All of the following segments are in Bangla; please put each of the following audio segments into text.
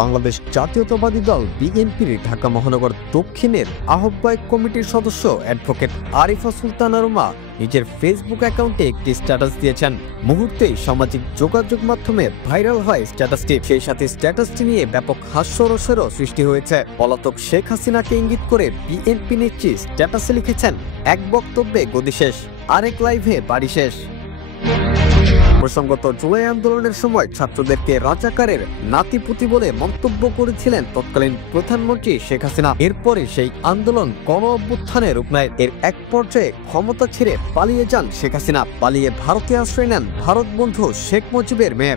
বাংলাদেশ জাতীয়তাবাদী দল বিএনপির ঢাকা মহানগর দক্ষিণের আহ্বায়ক কমিটির সদস্য অ্যাডভোকেট আরিফা সুলতানা রুমা নিজের ফেসবুক অ্যাকাউন্টে একটি স্ট্যাটাস দিয়েছেন। মুহূর্তেই সামাজিক যোগাযোগ মাধ্যমে ভাইরাল হয় স্ট্যাটাসটি। সেই সাথে স্ট্যাটাসটি নিয়ে ব্যাপক হাস্যরসেরও সৃষ্টি হয়েছে। পলাতক শেখ হাসিনাকে ইঙ্গিত করে বিএনপি নেত্রী স্ট্যাটাসে লিখেছেন, এক বক্তব্যে গদি শেষ, আরেক লাইভে বাড়ি শেষ। প্রসঙ্গত জুলাই আন্দোলনের সময় ছাত্রদেরকে রাজাকারের নাতিপুতি বলে মন্তব্য করেছিলেন তৎকালীন প্রধানমন্ত্রী শেখ হাসিনা। এরপরে সেই আন্দোলন গণ অভ্যুত্থানে রূপ নেয়। এর এক পর্যায়ে ক্ষমতা ছেড়ে পালিয়ে যান শেখ হাসিনা। পালিয়ে ভারতে আশ্রয় নেন ভারত বন্ধু শেখ মুজিবের মেয়ে।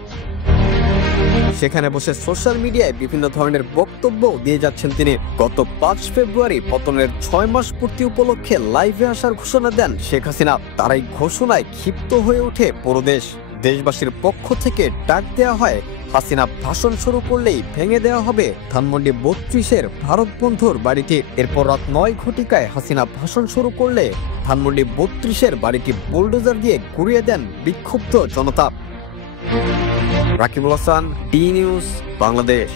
সেখানে বসে সোশ্যাল মিডিয়ায় বিভিন্ন ধরনের বক্তব্য দিয়ে যাচ্ছেন তিনি। গত 5 ফেব্রুয়ারি পতনের 6 মাস পূর্তি উপলক্ষে লাইভে আসার ঘোষণা দেন শেখ হাসিনা। তার এই ঘোষণায় ক্ষিপ্ত হয়ে ওঠে পুরো দেশ। দেশবাসীর পক্ষ থেকে ডাক দেওয়া হয়, হাসিনা ভাষণ শুরু করলেই ভেঙে দেওয়া হবে ধানমন্ডি 32-এর ভারত বন্ধুর বাড়িটি। এরপর রাত 9 ঘটিকায় হাসিনা ভাষণ শুরু করলে ধানমন্ডি 32-এর বাড়িটি বুলডোজার দিয়ে ঘুরিয়ে দেন বিক্ষুব্ধ জনতা। Rakibul Hasan, D news, Bangladesh.